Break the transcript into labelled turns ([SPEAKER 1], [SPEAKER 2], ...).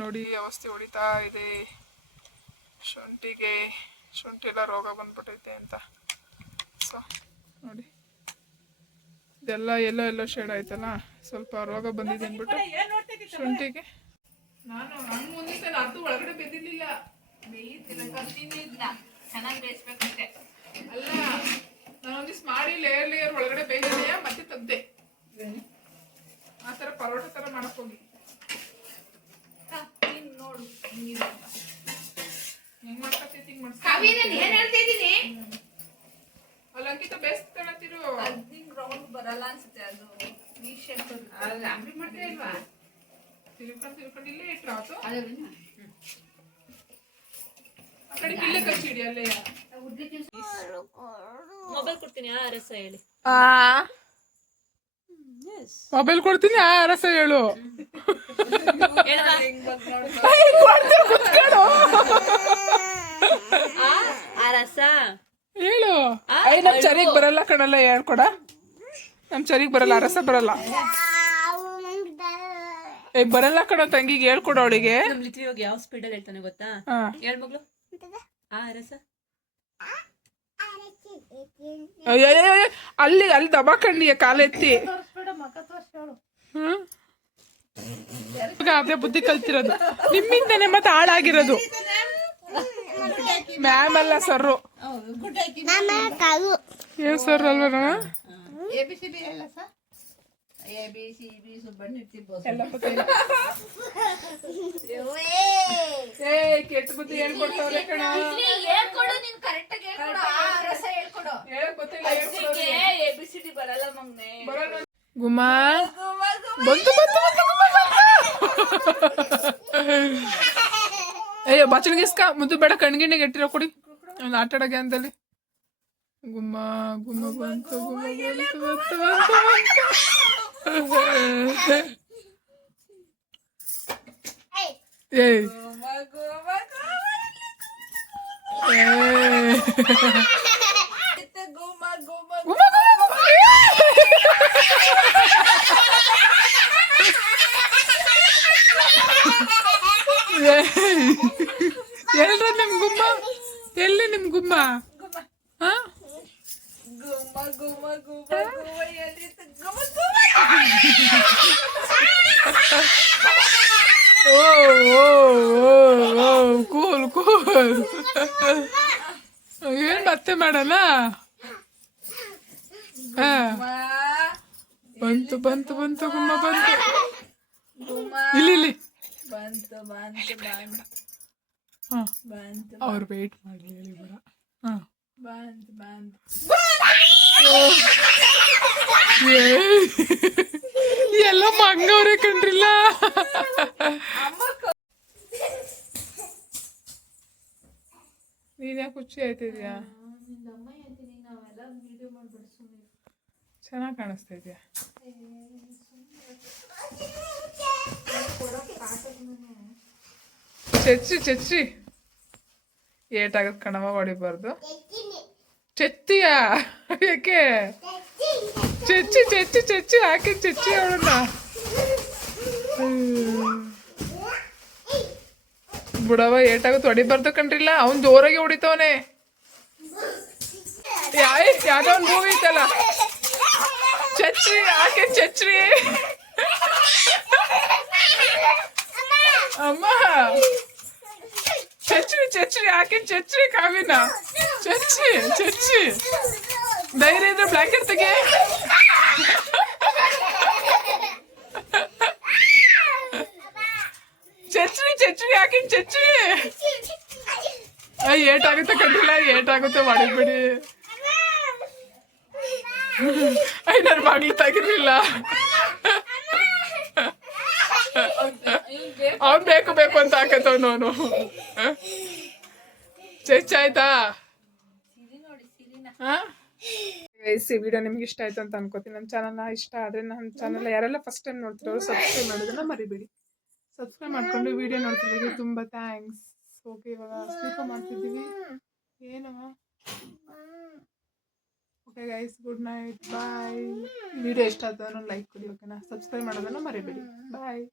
[SPEAKER 1] ನೋಡಿ ಅವಸ್ಥೆ ಹೊಡಿತಾ ಇದೆ. ಶುಂಠಿಗೆ ಶುಂಠಿ ಎಲ್ಲ ರೋಗ ಬಂದ್ಬಿಟ್ಟೈತೆ ಅಂತ. ಸೊ ನೋಡಿ. ಇದೆಲ್ಲ ಎಲ್ಲೋ ಎಲ್ಲೋ ಶೇಡ್ ಆಯ್ತಲ್ಲ ಸ್ವಲ್ಪ ರೋಗ ಬಂದಿದೆ ಅಂದ್ಬಿಟ್ಟು ಶುಂಠಿಗೆ. ನಾನು ಮುಂದಿನ ದಿನ ಅದು ಒಳಗಡೆ ಬೆದ್ದಿರ್ಲಿಲ್ಲ.
[SPEAKER 2] ಚೆನ್ನಾಗಿ ಬೇಯಿಸ್ಬೇಕಂತೆ.
[SPEAKER 1] ಅಲ್ಲ ನಾನೊಂದಿಸ್ ಮಾಡಿ ಲೇಯರ್ ಲೇಯರ್ ಒಳಗಡೆ ಬೇಯಿಸಿದೆಯಾ ಮತ್ತೆ ತದ್ದೆ ಆ ಥರ ಪರೋಟ ಥರ ಮಾಡಕ್ ಹೋಗಿ
[SPEAKER 2] ನೋಡು
[SPEAKER 1] ಹೆಂಗ್ ಮಾಡ್ಕತ್ತಿ ಹಿಂಗ್ ಮಾಡ್ಸ್ಕೊ.
[SPEAKER 2] ಕವಿ ನಾನು ಏನ್ ಹೇಳ್ತಾ ಇದ್ದೀನಿ
[SPEAKER 1] ಅಲ್ಲಿ ಅಂಕಿತ ಬೇಯಿಸ್ತಾಳತ್ತಿರು
[SPEAKER 2] ಅದ್ ರೌಂಡ್ ಬರಲ್ಲ ಅನ್ಸುತ್ತೆ ಅದು ಈ ಶೇಪ್ ಅಂಬ್ಲಿ ಮಾಡ್ತಾ ಇಲ್ವಾ?
[SPEAKER 1] ತಿಳ್ಕೊಂಡು ತಿಳ್ಕೊಂಡು ಇಲ್ಲೇ ಇಟ್ರ ಆತು. ಆ ಕಡೆ ಇಲ್ಲೇ ಕಚ್ಚಿಡಿ ಅಲ್ಲೇ
[SPEAKER 2] ಮೊಬೈಲ್ ಕೊಡ್ತೀನಿ ಆ ರಸ ಹೇಳಿ.
[SPEAKER 1] ಮೊಬೈಲ್ ಕೊಡ್ತೀನಿ ಆ ರಸ ಹೇಳು.
[SPEAKER 2] ಆ ರಸ
[SPEAKER 1] ಹೇಳು. ಐ ನಮ್ ಚರಿಗೆ ಬರಲ್ಲ ಕಣಲ್ಲ ಹೇಳ್ಕೊಡ ನಮ್ ಚರಿಗೆ ಬರಲ್ಲ ಅರಸ ರಸ ಬರಲ್ಲ. ಏ ಬರಲ್ಲ ಕಣ ತಂಗಿಗೆ ಹೇಳ್ಕೊಡ ಅವಳಿಗೆ.
[SPEAKER 2] ನಮ್ ಯಾವ ಸ್ಪೀಡಲ್ಲಿ ಹೇಳ್ತಾನೆ ಗೊತ್ತಾ?
[SPEAKER 1] ಹಾ.
[SPEAKER 2] ಹೇಳ್ ಮಗ್ಳು. ಆ
[SPEAKER 1] ಅರಸ? ಅಲ್ಲಿ ಅಲ್ಲಿ ದಬಾಕಂಡಿಯ ಕಾಲೆತ್ತಿ ಅದೇ ಬುದ್ಧಿ ಕಲ್ತಿರೋದು. ನಿಮ್ಮಿಂದನೇ ಮತ್ತೆ ಹಾಳಾಗಿರೋದು. ಮ್ಯಾಮ್ ಅಲ್ಲ ಸರ್ರು.
[SPEAKER 3] ಹೇಳ sir A B C Subbanna.
[SPEAKER 1] ಏ ಕೆಟ್ಟ ಬುದ್ಧಿ ಹೇಳ್ಕೊಡ್ತಾವ್ರೆ ಕಣ.
[SPEAKER 2] ಹೇಳ್ಕೊಡು ನೀನ್ ಕರೆಕ್ಟ್ ಆಗಿ ಹೇಳ್ಕೊಡು. ಆ ರಸ ಹೇಳ್ಕೊಡು.
[SPEAKER 1] ಹೇಳಕ್ ಗೊತ್ತಿಲ್ಲ ಹೇಳ್ಕೊಡೋದು.
[SPEAKER 2] ಎ ಬಿ ಸಿ ಡಿ ಬರಲ್ಲ ಮಗ್ನೆ.
[SPEAKER 1] ಬರೋಣ. ಗುಮ್ಮ ಬಂತು ಬಂತು ಅಯ್ಯೋ ಬಾಚಣಿಗೆ ಇಸ್ಕ. ಮುದ್ದು ಬೇಡ ಕಣ್ಗಿಣ್ಣಿಗೆ ಇಟ್ಟಿರೋ ಕೊಡಿ. ಒಂದು ಆಟ ಆಡೋಕೆ ಅಂತಲ್ಲಿ ಗುಮ್ಮ ಗುಮ್ಮ ಬಂತು ಗುಮ್ಮ ಬಂತು ಬಂತು ಬಂತು ಬಂತು ಏಯ್ ಏಯ್. ಗುಮ್ಮ, ಗುಮ್ಮ, ಗುಮ್ಮ. ಏಯ್. ಎಲ್ರ ನಿಮ್ ಗುಮ್ಮ ಎಲ್ಲಿ ನಿಮ್ ಗುಮ್ಮ? ಕೂಲ್ ಕೂಲ್ ಏನ್ ಮತ್ತೆ ಮಾಡೋಣ? ಬಂತು ಬಂತು ಬಂತು ಗುಮ್ಮ, ಬಂತು. ಇಲ್ಲಿ ಇಲ್ಲಿ.
[SPEAKER 2] ಬಂತು ಬಂತು ಬಂತು.
[SPEAKER 1] ಹಾ.
[SPEAKER 2] ಬಂತು
[SPEAKER 1] ಅವ್ರು ವೇಟ್ ಮಾಡಲಿ ಹೇಳಿ ಬೇಡ. ಹಾ.
[SPEAKER 2] ಬಂತು ಬಂತು
[SPEAKER 1] ಏಯ್. ಎಲ್ಲ ಮಂಗವ್ರೆ ಕಂಡ್ರಿಲ್ಲ. ನೀನ್ ಯಾಕೆ ಖುಷಿ ಆಯ್ತಿದ್ಯಾ ಚೆನ್ನಾಗಿ ಕಾಣಿಸ್ತಾ ಇದೆಯಾ? ಚಚ್ಚಿ ಚಚ್ಚಿ. ಏಟಾಗತ್ ಕಣವ ಹೊಡಿಬಾರ್ದು. ಚೆತ್ತಿಯ ಯಾಕೆ? ಚಚ್ಚಿ ಚಚ್ಚಿ ಚಚ್ಚಿ. ಹಾಕಿ ಚಚ್ಚಿ ಅವಳನ್ನ? ಬುಡವ ಏಟಾಗುತ್ತೆ ಹೊಡಿಬಾರ್ದು ಕಣ್ರಿಲ್ಲ. ಅವನ್ ಜೋರಾಗಿ ಹೊಡಿತವನೆ. ಯಾವ್ದೋ ಒಂದು ಮೂವಿ ಐತಲ್ಲ. ಚಚ್ರಿ ಹಾಕಿ ಚಚ್ರಿ? ಅಮ್ಮ. ಚಚ್ರಿ ಹಾಕಿ ಚಚ್ರಿ ಕಾವಿನ ಚಚ್ಚಿ ಚಚ್ಚಿ ಧೈರ್ಯ ಇದ್ರೆ ಬ್ಲಾಂಕೆಟ್ ತೆಗೆ. ಚಚ್ರಿ ಚಚ್ರಿ ಹಾಕಿ ಚಚ್ರಿ ಅಯ್ಯ ಏಟಾಗುತ್ತೆ ಕಟ್ಟಿಲ್ಲ ಏಟಾಗುತ್ತೆ ಮಾಡಿಬಿಡಿ ಅಯ್ಯ ನನ್ನ ಬಾಗಿಲು ತೆಗಿರ್ಲಿಲ್ಲ ಅವ್ನು ಬೇಕು. ಬೇಕು ಅಂತ ಹಾಕತ್ತವನು ಅವನು ಆಯ್ತಾ ಗೈಸ್ ಈ ವಿಡಿಯೋ ನಿಮ್ಗೆ ಇಷ್ಟ ಆಯ್ತು ಅಂತ ಅನ್ಕೋತೀನಿ. ನಮ್ಮ ಚಾನಲ್ನ ಇಷ್ಟ ಆದರೆ ನಮ್ಮ ಚಾನಲ್ ಯಾರೆಲ್ಲ ಫಸ್ಟ್ ಟೈಮ್ ನೋಡ್ತಿರೋರು ಸಬ್ಸ್ಕ್ರೈಬ್ ಮಾಡೋದನ್ನ ಮರಿಬೇಡಿ. ಸಬ್ಸ್ಕ್ರೈಬ್ ಮಾಡ್ಕೊಂಡು ವಿಡಿಯೋ ನೋಡ್ತಿರೋರಿಗೆ ತುಂಬ ಥ್ಯಾಂಕ್ಸ್ ಓಕೆ ಇವಾಗ ಸ್ವೀಪ ಮಾಡ್ತಿದ್ದೀವಿ. ಏನವ okay guys good night bye video ಇಷ್ಟ ಆಯ್ತು ಲೈಕ್ ಕೊಡಿ ಓಕೆನಾ ಸಬ್ಸ್ಕ್ರೈಬ್ ಮಾಡೋದನ್ನ ಮರಿಬೇಡಿ. ಬಾಯ್